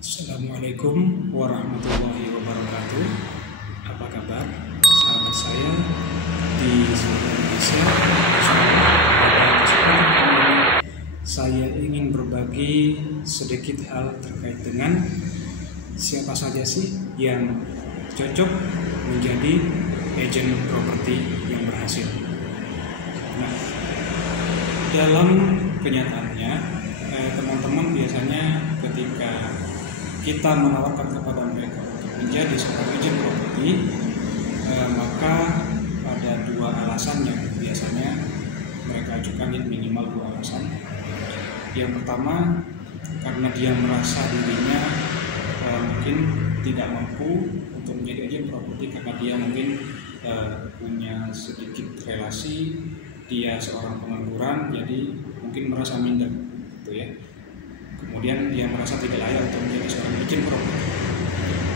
Assalamualaikum warahmatullahi wabarakatuh. Apa kabar sahabat saya di seluruh Indonesia? Saya ingin berbagi sedikit hal terkait dengan siapa saja sih yang cocok menjadi agen properti yang berhasil. Nah, dalam kenyataannya teman-teman biasanya ketika kita menawarkan kepada mereka untuk menjadi seorang agen properti, maka ada dua alasan yang biasanya mereka ajukan, minimal dua alasan. Yang pertama, karena dia merasa dirinya mungkin tidak mampu untuk menjadi agen properti karena dia mungkin punya sedikit relasi, dia seorang pengangguran, jadi mungkin merasa minder, gitu ya. Kemudian dia merasa tidak layak untuk menjadi seorang agen properti.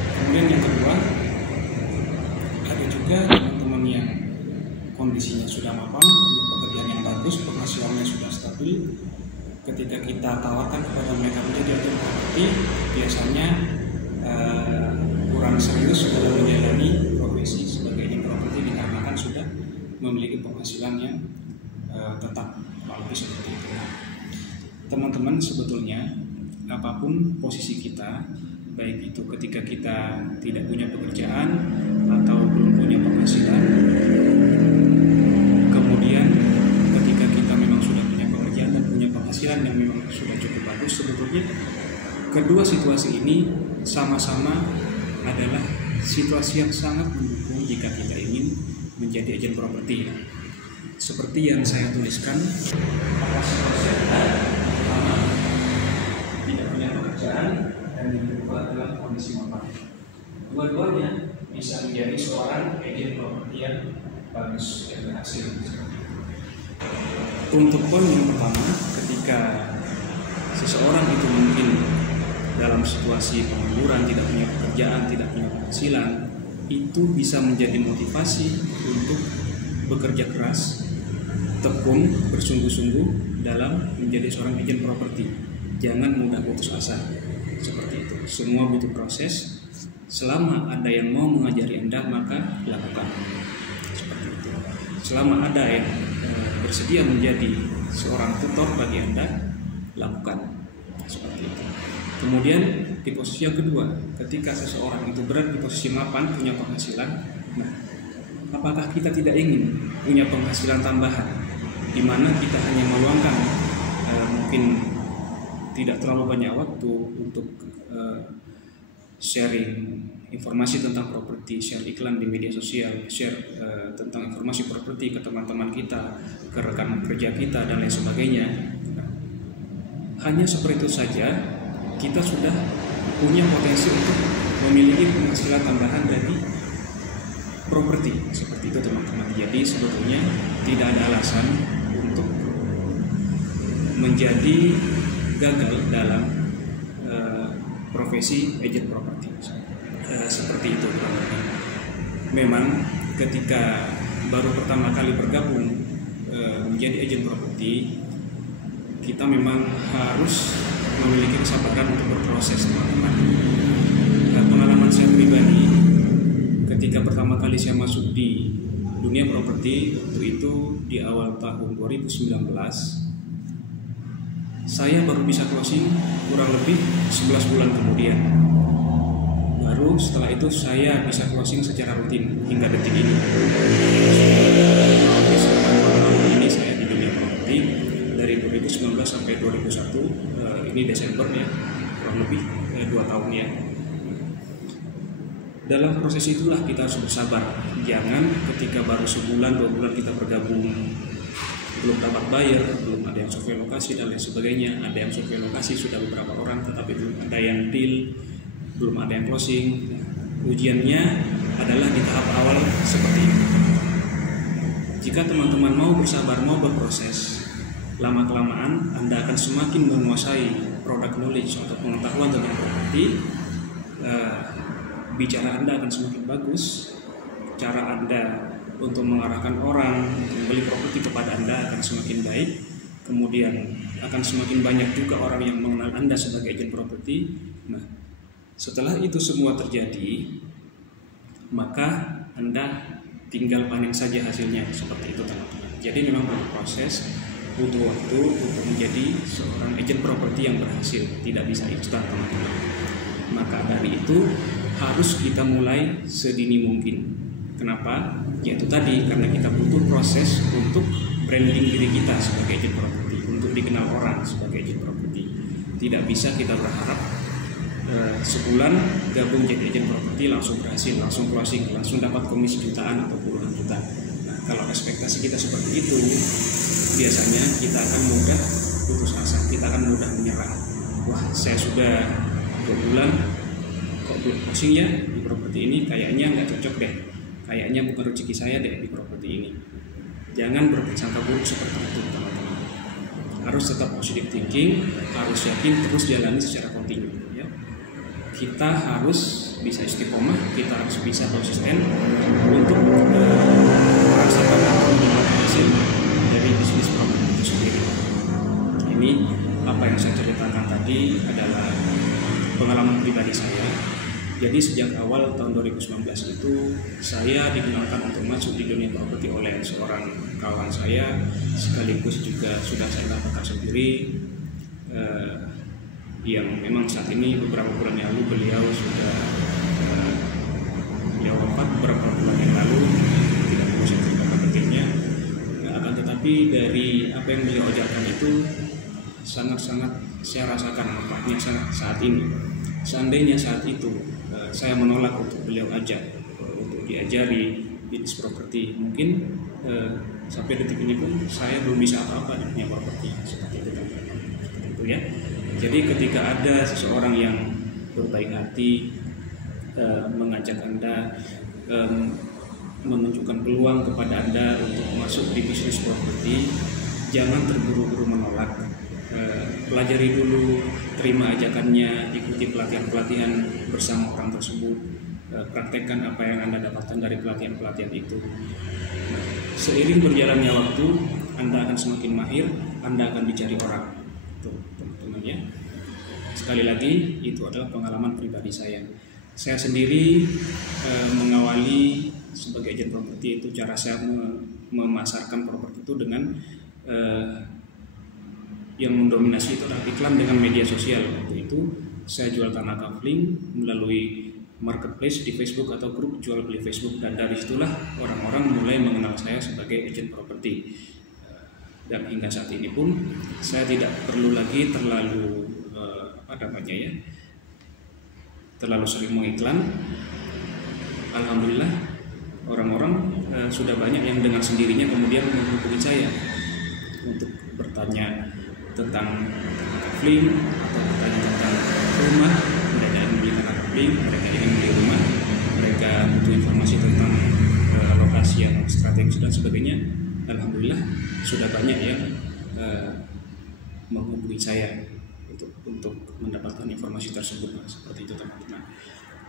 Kemudian yang kedua, ada juga teman-teman yang kondisinya sudah mapan, punya pekerjaan yang bagus, penghasilannya sudah stabil. Ketika kita tawarkan kepada mereka menjadi agen properti, biasanya kurang serius dalam menjalani profesi sebagai agen properti dikarenakan sudah memiliki penghasilan yang tetap, kurang lebih seperti itu. Teman-teman, sebetulnya apapun posisi kita, baik itu ketika kita tidak punya pekerjaan atau belum punya penghasilan, kemudian ketika kita memang sudah punya pekerjaan dan punya penghasilan yang memang sudah cukup bagus, sebetulnya kedua situasi ini sama-sama adalah situasi yang sangat mendukung jika kita ingin menjadi agen properti. Seperti yang saya tuliskan, situasi pertama tidak punya pekerjaan, dan yang kedua adalah kondisi mapan. Dua-duanya bisa menjadi seorang agen properti yang bagus dan berhasil. Untuk poin yang pertama, ketika seseorang itu mungkin dalam situasi pengangguran, tidak punya pekerjaan, tidak punya penghasilan, itu bisa menjadi motivasi untuk bekerja keras, tekun, bersungguh-sungguh dalam menjadi seorang agen properti. Jangan mudah putus asa, seperti itu. Semua butuh proses. Selama ada yang mau mengajari Anda, maka lakukan, seperti itu. Selama ada yang bersedia menjadi seorang tutor bagi Anda, lakukan, seperti itu. Kemudian di posisi yang kedua, ketika seseorang itu berada di posisi mapan, punya penghasilan, nah, apakah kita tidak ingin punya penghasilan tambahan, di mana kita hanya meluangkan mungkin tidak terlalu banyak waktu untuk sharing informasi tentang properti, share iklan di media sosial, share tentang informasi properti ke teman-teman kita, ke rekan kerja kita, dan lain sebagainya. Nah, hanya seperti itu saja kita sudah punya potensi untuk memiliki penghasilan tambahan dari properti, seperti itu teman-teman. Jadi sebetulnya tidak ada alasan untuk menjadi gagal dalam profesi agen properti, seperti itu teman-teman. Memang ketika baru pertama kali bergabung menjadi agen properti, kita memang harus memiliki kesabaran untuk berproses, teman-teman. Pengalaman saya pribadi, ketika pertama kali saya masuk di dunia properti, waktu itu di awal tahun 2019, saya baru bisa closing kurang lebih 11 bulan kemudian. Baru setelah itu saya bisa closing secara rutin hingga detik ini. Ini saya di dunia properti dari 2019 sampai 2021, ini Desember ya, kurang lebih 2 tahun ya. Dalam proses itulah kita harus bersabar. Jangan ketika baru sebulan 2 bulan kita bergabung, belum dapat bayar, belum ada yang survei lokasi dan lain sebagainya. Ada yang survei lokasi sudah beberapa orang, tetapi belum ada yang deal, belum ada yang closing. Ujiannya adalah di tahap awal seperti ini. Jika teman-teman mau bersabar, mau berproses, lama-kelamaan Anda akan semakin menguasai produk knowledge atau pengetahuan tentang properti. Bicara Anda akan semakin bagus, cara Anda untuk mengarahkan orang untuk membeli properti kepada Anda akan semakin baik. Kemudian akan semakin banyak juga orang yang mengenal Anda sebagai agen properti. Nah, Setelah itu semua terjadi, maka Anda tinggal panen saja hasilnya, seperti itu teman-teman. Jadi memang perlu proses, butuh waktu untuk menjadi seorang agent properti yang berhasil, tidak bisa instan teman-teman. Maka dari itu harus kita mulai sedini mungkin. Kenapa? Yaitu tadi, karena kita butuh proses untuk branding diri kita sebagai agent properti, untuk dikenal orang sebagai agent properti. Tidak bisa kita berharap sebulan gabung jadi agent properti langsung berhasil, langsung closing, langsung dapat komisi jutaan atau puluhan juta. Nah, kalau ekspektasi kita seperti itu, biasanya kita akan mudah putus asa, kita akan mudah menyerah. Wah, saya sudah 2 bulan kok belum closing ya di properti ini, kayaknya nggak cocok deh, kayaknya bukan rezeki saya deh di properti ini. Jangan berprasangka buruk seperti itu teman-teman. Harus tetap positive thinking, harus yakin, terus jalani secara kontinu ya. Kita harus bisa istiqomah, kita harus bisa konsisten untuk merasakan atau mendapat hasil dari bisnis properti itu sendiri. Ini apa yang saya ceritakan tadi adalah pengalaman pribadi saya. Jadi sejak awal tahun 2019 itu saya dikenalkan untuk masuk di dunia properti oleh seorang kawan saya, sekaligus juga sudah saya dapatkan sendiri, yang memang saat ini beberapa bulan yang lalu beliau wafat beberapa bulan yang lalu, tidak perlu saya ceritakan detailnya. Akan tetapi dari apa yang beliau ajarkan itu sangat-sangat saya rasakan manfaatnya saat ini. Seandainya saat itu saya menolak untuk beliau ajak untuk diajari bisnis properti, mungkin sampai detik ini pun saya belum bisa apa-apa di dunia properti seperti itu ya. Jadi ketika ada seseorang yang berbaik hati mengajak Anda, menunjukkan peluang kepada Anda untuk masuk di bisnis properti, jangan terburu-buru menolak. Pelajari dulu, terima ajakannya, ikuti pelatihan-pelatihan bersama orang tersebut, praktekkan apa yang Anda dapatkan dari pelatihan-pelatihan itu. Seiring berjalannya waktu, Anda akan semakin mahir, Anda akan dicari orang. Tuh, teman-teman ya. Sekali lagi, itu adalah pengalaman pribadi saya. Saya sendiri mengawali sebagai agent properti itu, cara saya memasarkan properti itu dengan yang mendominasi itu adalah iklan dengan media sosial. Waktu itu saya jual tanah kafling melalui marketplace di Facebook atau grup jual beli Facebook, dan dari situlah orang-orang mulai mengenal saya sebagai agent properti. Dan hingga saat ini pun saya tidak perlu lagi terlalu terlalu sering mengiklan. Alhamdulillah orang-orang sudah banyak yang dengan sendirinya kemudian menghubungi saya untuk bertanya tentang kafling atau bertanya tentang rumah. Mereka ingin beli tanah kafling, mereka ingin beli rumah, mereka butuh informasi tentang lokasi yang strategis dan sebagainya. Alhamdulillah sudah banyak yang menghubungi saya untuk mendapatkan informasi tersebut, seperti itu teman-teman.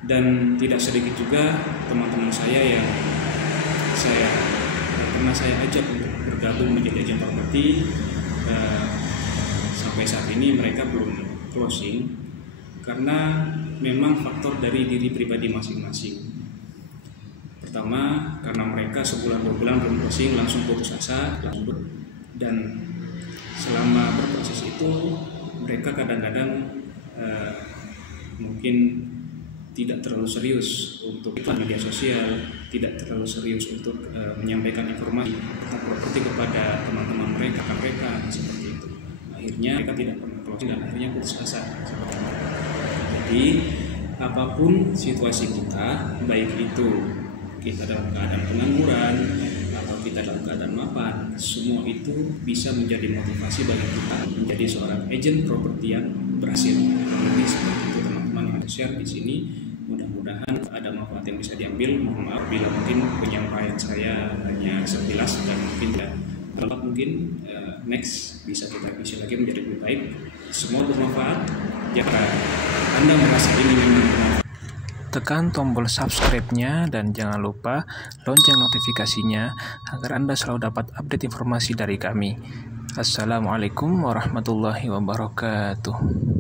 Dan tidak sedikit juga teman-teman saya yang pernah saya ajak untuk bergabung menjadi agent properti, sampai saat ini mereka belum closing karena memang faktor dari diri pribadi masing-masing. Pertama, karena mereka sebulan 2 bulan belum closing langsung putus asa, dan selama berproses itu mereka kadang-kadang mungkin tidak terlalu serius untuk iklan media sosial, tidak terlalu serius untuk menyampaikan informasi tentang properti kepada teman-teman mereka, seperti itu. Akhirnya mereka tidak pernah closing dan akhirnya putus asa. Jadi apapun situasi kita, baik itu kita dalam keadaan pengangguran atau kita dalam keadaan mapan, semua itu bisa menjadi motivasi bagi kita menjadi seorang agent properti yang berhasil. Lebih seperti itu teman-teman yang share di sini. Mudah-mudahan ada manfaat yang bisa diambil. Mohon maaf bila mungkin penyampaian saya hanya sekilas dan mungkin tidak lengkap. Mungkin next bisa kita isi lagi menjadi lebih baik. Semua bermanfaat. Jika Anda merasa ini memang tekan tombol subscribe-nya dan jangan lupa lonceng notifikasinya agar Anda selalu dapat update informasi dari kami. Assalamualaikum warahmatullahi wabarakatuh.